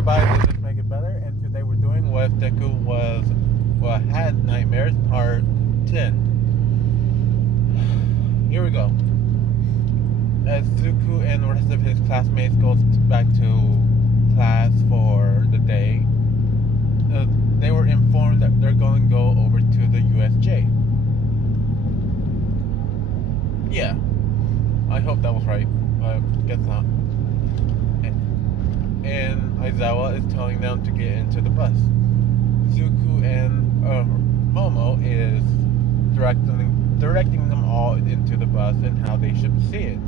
everybody, this is Make It Better, and today we're doing what if Deku had nightmares, part 10. Here we go. As Zuko and the rest of his classmates go back to class for the day, they were informed that they're going to go over to the USJ. Yeah, I hope that was right, but guess not. And Aizawa is telling them to get into the bus. Zuko and Momo is directing them all into the bus and how they should see it.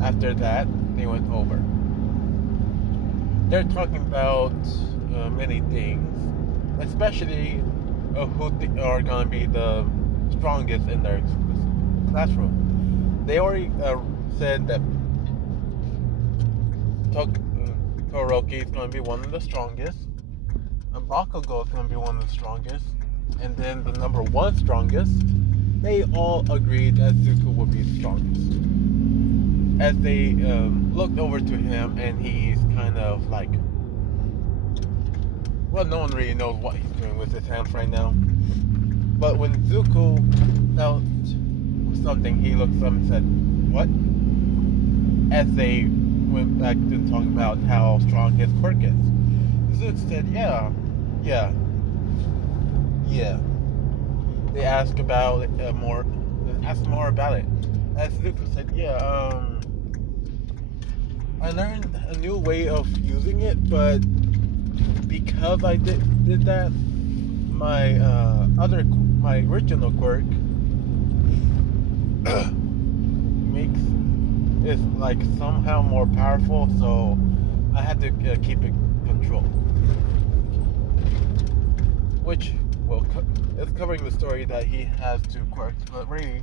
After that, they went over. They're talking about many things, especially who are going to be the strongest in their classroom. They already said that Toroki is going to be one of the strongest, and Bakugo is going to be one of the strongest, and then the number one strongest, they all agreed that Zuko would be the strongest. As they looked over to him, and he's kind of like, well, no one really knows what he's doing with his hands right now. But when Zuko felt something, he looked up and said, "What?" As they went back to talk about how strong his quirk is. Zuko said, yeah. They asked about more about it. As Zuko said, I learned a new way of using it, but because I did that, my original quirk makes is like somehow more powerful, so I had to keep it controlled. Which is covering the story that he has two quirks, but really,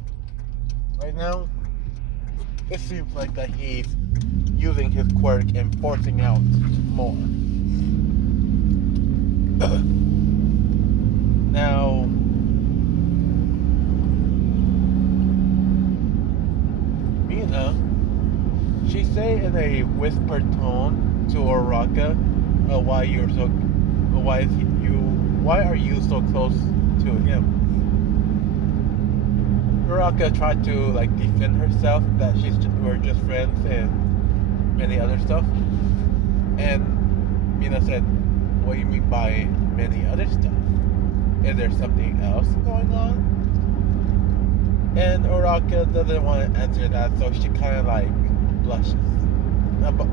right now, it seems like that he's using his quirk and forcing out more. Now, Mina, she say in a whispered tone to Uraraka, why are you so close to him? Uraraka tried to defend herself that we're just friends and many other stuff. And Mina said, "What do you mean by many other stuff? Is there something else going on?" And Uraraka doesn't want to answer that, so she kind of blushes.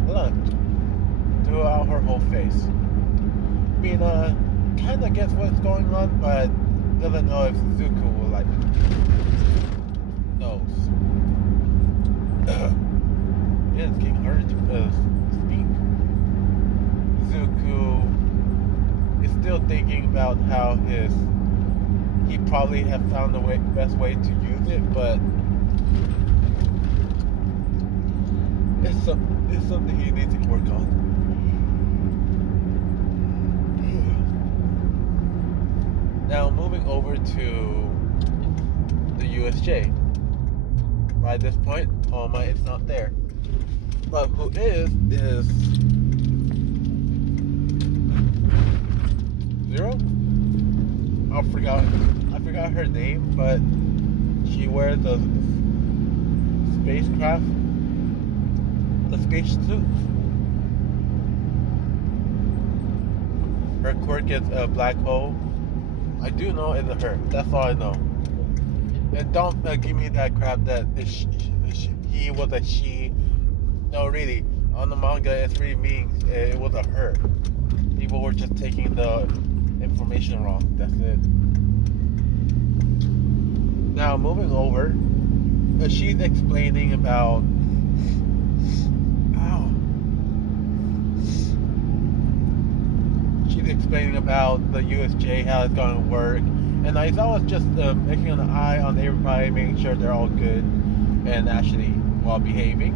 Blush throughout her whole face. Mina kind of gets what's going on, but doesn't know if Zuko will knows. Yeah, it's getting harder to speak. Zuko is still thinking about how he probably have found the best way to use it, but it's something he needs to work on. Now moving over to the USJ. By this point, All Might is not there. But who is Zero? I forgot her name, but she wears the space suit. Her quirk is a black hole. I do know it's a her. That's all I know. And don't give me that crap that he was a she. No, really. On the manga, it's really means it was a her. People were just taking the information wrong. That's it. Now, moving over, she's explaining about the USJ, how it's going to work, and Aizawa's just making an eye on everybody, making sure they're all good and actually while behaving.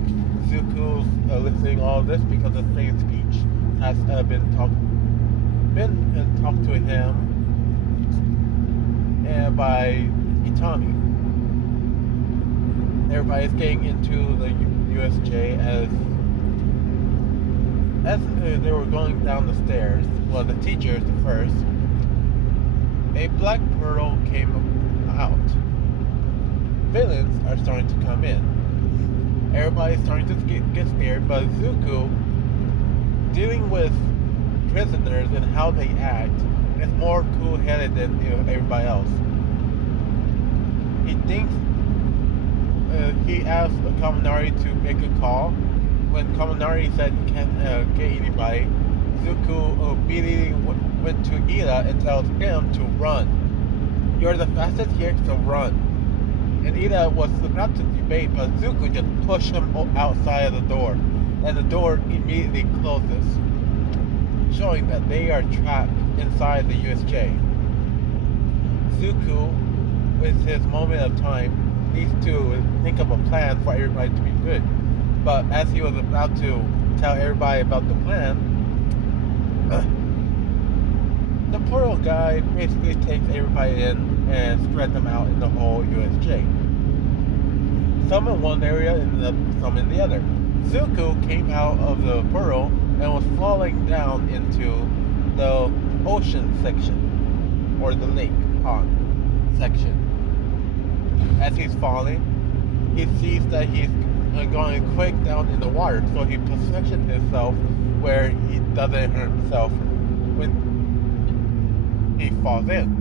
Zuko's listening all of this because the same speech has been talked to him by Itami. Everybody's getting into the USJ As they were going down the stairs, well, the teachers first, a black pearl came out. Villains are starting to come in. Everybody's starting to get scared, but Zuko, dealing with prisoners and how they act, is more cool-headed than everybody else. He thinks he asked Kaminari to make a call. When Kaminari said he can't get anybody, Zuko immediately went to Ida and tells him to run. You're the fastest here, so run. And Ida was about to debate, but Zuko just pushed him outside of the door, and the door immediately closes, showing that they are trapped inside the USJ. Zuko, with his moment of time, needs to think of a plan for everybody to be good. But as he was about to tell everybody about the plan, the portal guy basically takes everybody in and spreads them out in the whole USJ. Some in one area and some in the other. Zuko came out of the portal and was falling down into the ocean section, or the lake pond section. As he's falling, he sees that he's going quick down in the water, so he positions himself where he doesn't hurt himself when he falls in.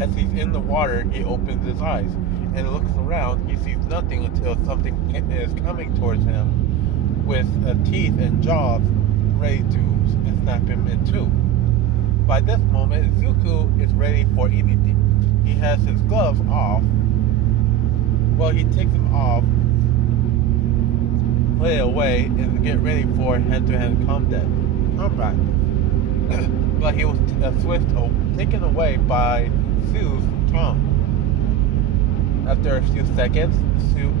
As he's in the water, he opens his eyes and looks around. He sees nothing until something is coming towards him with teeth and jaws ready to snap him in two. By this moment, Zuko is ready for anything. He has his gloves off. Well, he takes them off, put it away, and get ready for hand-to-hand combat. But he was taken away by Sue's tongue. After a few seconds, Sue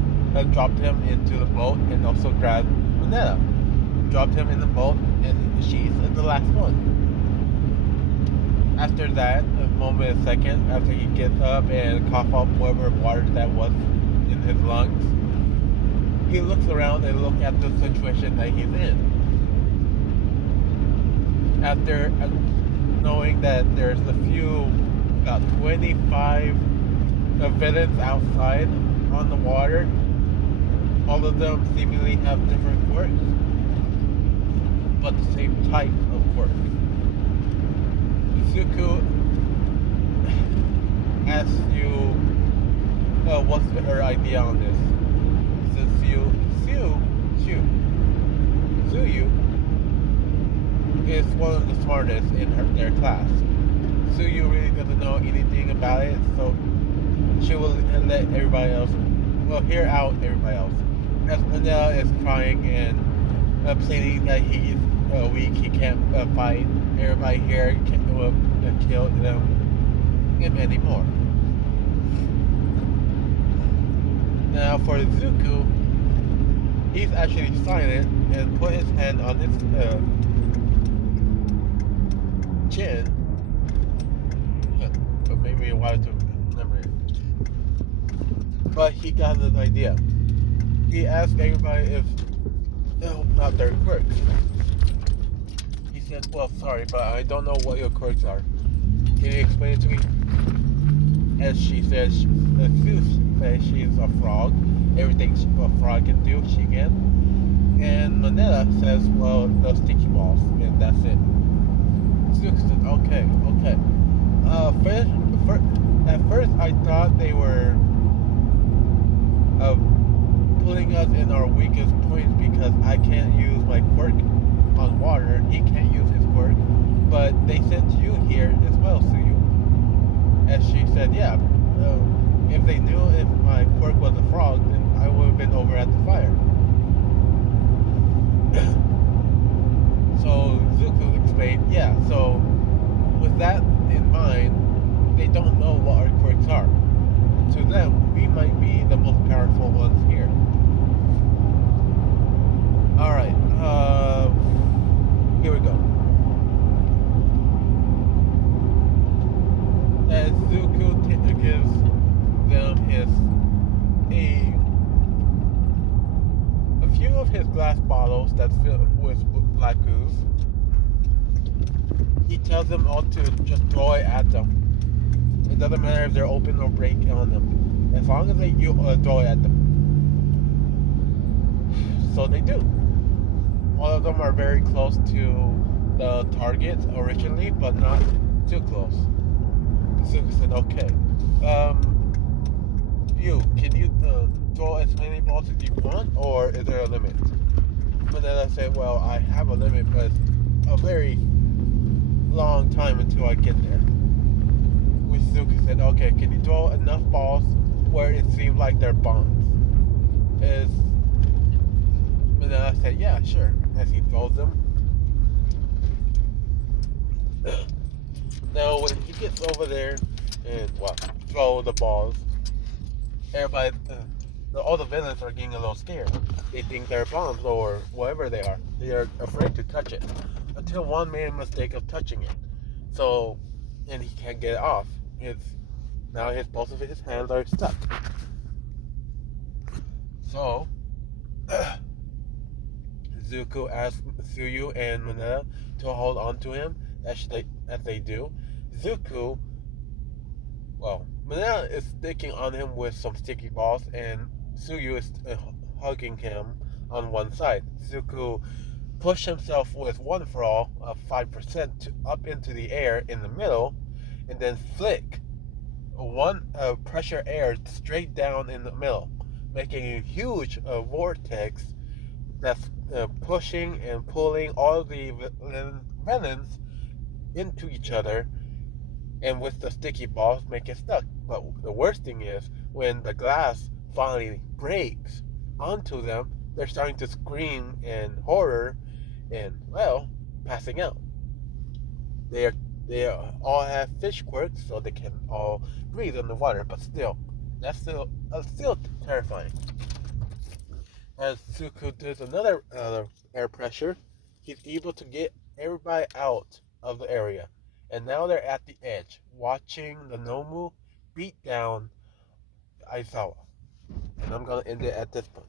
dropped him into the boat and also grabbed Mineta. Dropped him in the boat, and she's the last one. After that, a second after he gets up and coughs up whatever water that was in his lungs, he looks around and looks at the situation that he's in. After knowing that there's about 25 villains outside on the water, all of them seemingly have different quirks, but the same type of quirk. Zuko asks you what's her idea on this. Since Suyu is one of the smartest in their class. Suyu really doesn't know anything about it, so she will let everybody else, hear out everybody else. As Manila is crying and pleading that he's weak, he can't fight, everybody here can't kill him anymore. Now for Zuko, he's actually silent and put his hand on his chin. But maybe a while to remember it. But he got an idea. He asked everybody if not their quirks. He said, well, sorry, but I don't know what your quirks are. Can you explain it to me? As she says, Zeus says she's a frog. Everything a frog can do, she can. And Manila says, well, the sticky balls, and that's it. Zeus said, okay. At first I thought they were putting us in our weakest points because I can't use my quirk on water. He can't use his quirk. But they sent you here as well, Suyu. As she said, yeah, if they knew if my quirk was a frog, then I would have been over at the fire. So Zuko explained, yeah, so with that in mind, they don't know what our quirks are. To them, we might be the most powerful ones here. Alright, here we go. As Zuko gives them a few of his glasses glass bottles that's filled with black ooze. He tells them all to just throw it at them. It doesn't matter if they're open or break on them, as long as you throw it at them. So they do. All of them are very close to the target originally, but not too close. Suzuki said, "Okay, can you throw as many balls as you want, or is there a limit?" Manila said, "Well, I have a limit, but it's a very long time until I get there." Suzuki said, "Okay, can you throw enough balls where it seems like they're bombs?" Is Manila said, "Yeah, sure." As he throws them. Now, when he gets over there and throw the balls, everybody, all the villains are getting a little scared. They think they're bombs or whatever they are. They are afraid to touch it until one made a mistake of touching it. So, and he can't get it off. Now both of his hands are stuck. So, Zuko asks Suyu and Manila to hold on to him as they do. Zuko, Manila is sticking on him with some sticky balls, and Suyu is hugging him on one side. Zuko pushed himself with one for all of 5% up into the air in the middle, and then flick one pressure air straight down in the middle, making a huge vortex that's pushing and pulling all the villains into each other, and with the sticky balls make it stuck. But the worst thing is when the glass finally breaks onto them, they're starting to scream in horror and passing out. They all have fish quirks, so they can all breathe underwater. But still, that's still terrifying. As Suku does another air pressure, he's able to get everybody out of the area. And now they're at the edge, watching the Nomu beat down Aizawa. And I'm going to end it at this point.